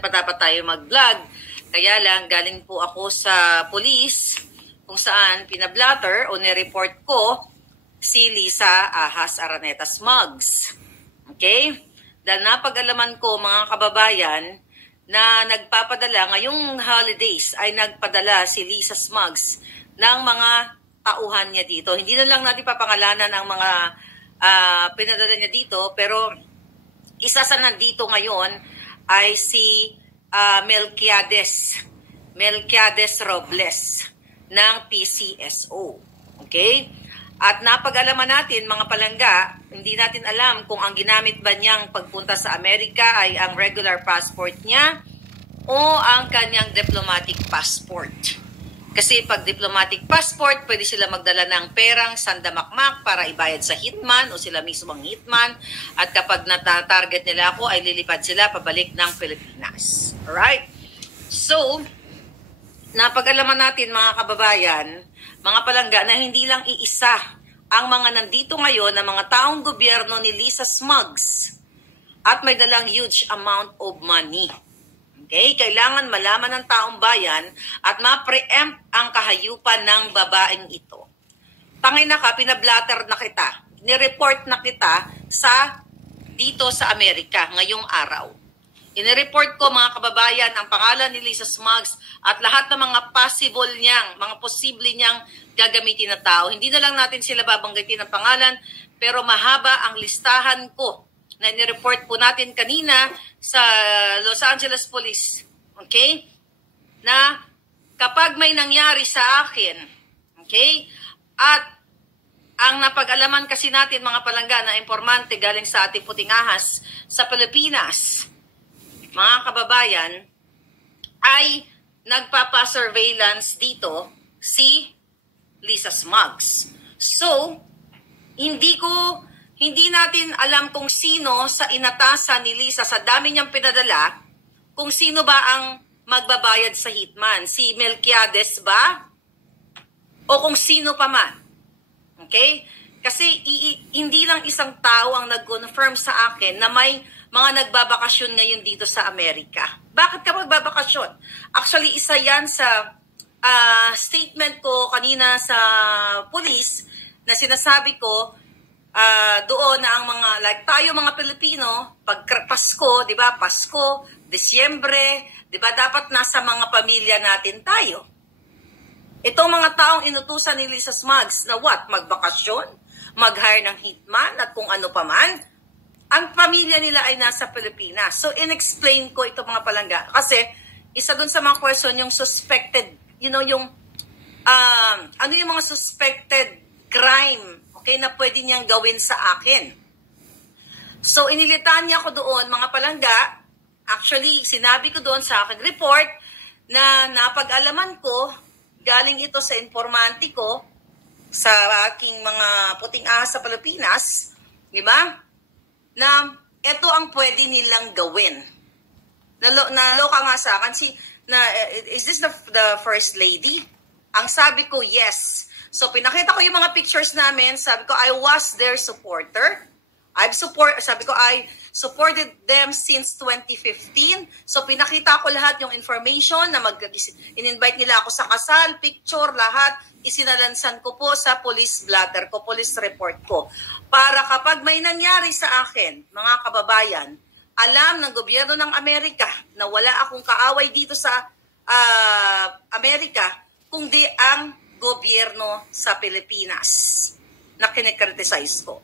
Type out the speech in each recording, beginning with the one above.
pa dapat tayo mag-vlog. Kaya lang, galing po ako sa police kung saan pinablatter o nireport ko si Lisa Ahas Araneta Smugs. Okay? Dahil napag-alaman ko mga kababayan na nagpapadala, ngayong holidays ay nagpadala si Lisa Smugs ng mga tauhan niya dito. Hindi na lang natin papangalanan ang mga pinadala niya dito, pero isa sa nandito ngayon ay si Melquiades Robles ng PCSO. Okay? At napag-alaman natin, mga palangga, hindi natin alam kung ang ginamit ba niyang pagpunta sa Amerika ay ang regular passport niya o ang kanyang diplomatic passport. Kasi pag diplomatic passport, pwede sila magdala ng perang sandamakmak para ibayad sa hitman o sila mismo ang hitman. At kapag nata-target nila ako, ay lilipad sila pabalik ng Pilipinas. Alright? So, napag-alaman natin mga kababayan, mga palangga, na hindi lang iisa ang mga nandito ngayon na mga taong gobyerno ni Lisa Smugs at may dalang huge amount of money. Okay? Kailangan malaman ng taong bayan at ma-preempt ang kahayupan ng babaeng ito. Tangina ka, pinablatter na kita, nireport na kita dito sa Amerika ngayong araw. Inireport ko mga kababayan ang pangalan ni Lisa Smugs at lahat ng mga possible niyang, mga posible niyang gagamitin na tao. Hindi na lang natin sila babanggitin ng pangalan, pero mahaba ang listahan ko na inireport po natin kanina sa Los Angeles Police. Okay? Na kapag may nangyari sa akin, okay? At ang napag-alaman kasi natin mga palangga na informante galing sa ating puting ahas sa Pilipinas, mga kababayan, ay nagpapa-surveillance dito si Lisa Smugs. So, hindi natin alam kung sino sa inatasan ni Lisa, sa dami niyang pinadala, kung sino ba ang magbabayad sa hitman. Si Melquiades ba? O kung sino pa man. Okay? Kasi hindi lang isang tao ang nag-confirm sa akin na may mga nagbabakasyon ngayon dito sa Amerika. Bakit ka magbabakasyon? Actually, isa yan sa statement ko kanina sa police na sinasabi ko doon na ang mga, like tayo mga Pilipino, pag Pasko, di ba? Pasko, Disyembre, di ba? Dapat nasa mga pamilya natin tayo. Itong mga taong inutusan ni Lisa Smugs na what? Magbakasyon? Mag-hire ng hitman at kung ano pa man? Ang pamilya nila ay nasa Pilipinas. So, in-explain ko ito mga palangga. Kasi, isa dun sa mga question, yung suspected, you know, yung, ano yung mga suspected crime, okay, na pwede niyang gawin sa akin. So, inilitan niya ko doon, mga palangga. Actually, sinabi ko doon sa aking report na napag-alaman ko, galing ito sa informanti ko, sa aking mga puting ahas sa Pilipinas, di ba? Na ito ang pwede nilang gawin. Naloka nga sa akin, is this the first lady? Ang sabi ko, yes. So, pinakita ko yung mga pictures namin. Sabi ko, I was their supporter. Sabi ko, I supported them since 2015. So, pinakita ko lahat yung information na in-invite nila ako sa kasal, picture, lahat. Isinalansan ko po sa police blatter ko, police report ko. Para kapag may nangyari sa akin, mga kababayan, alam ng gobyerno ng Amerika na wala akong kaaway dito sa Amerika, kundi ang gobyerno sa Pilipinas na kinikriticize ko.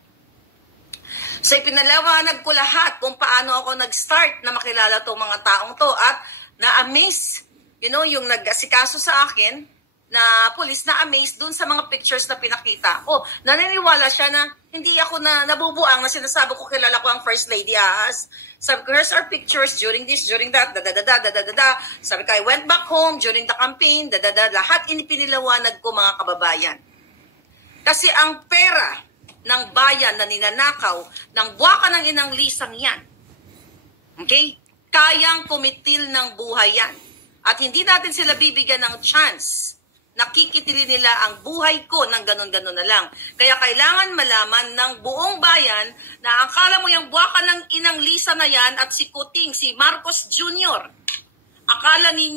So, ipinalawanag ko lahat kung paano ako nag-start na makilala itong mga taong to at na-amaze, you know, yung nag-asikaso sa akin na police na-amaze dun sa mga pictures na pinakita ko. Naniniwala siya na hindi ako nabubuang na sinasabi ko kilala ko ang First Lady Ahas. Sabi ko, here's our pictures during this, during that, da-da-da-da-da-da-da. Sabi ko, I went back home during the campaign, da-da-da. Lahat inipinilawanag ko mga kababayan. Kasi ang pera ng bayan na ninanakaw ng buwaka ng inang Lisang yan, okay? Kayang kumitil ng buhay yan. At hindi natin sila bibigyan ng chance. Nakikitili nila ang buhay ko ng ganun-ganun na lang. Kaya kailangan malaman ng buong bayan na akala mo yung buwaka ng inang Lisa na yan at si Kuting, si Marcos Jr., akala ninyo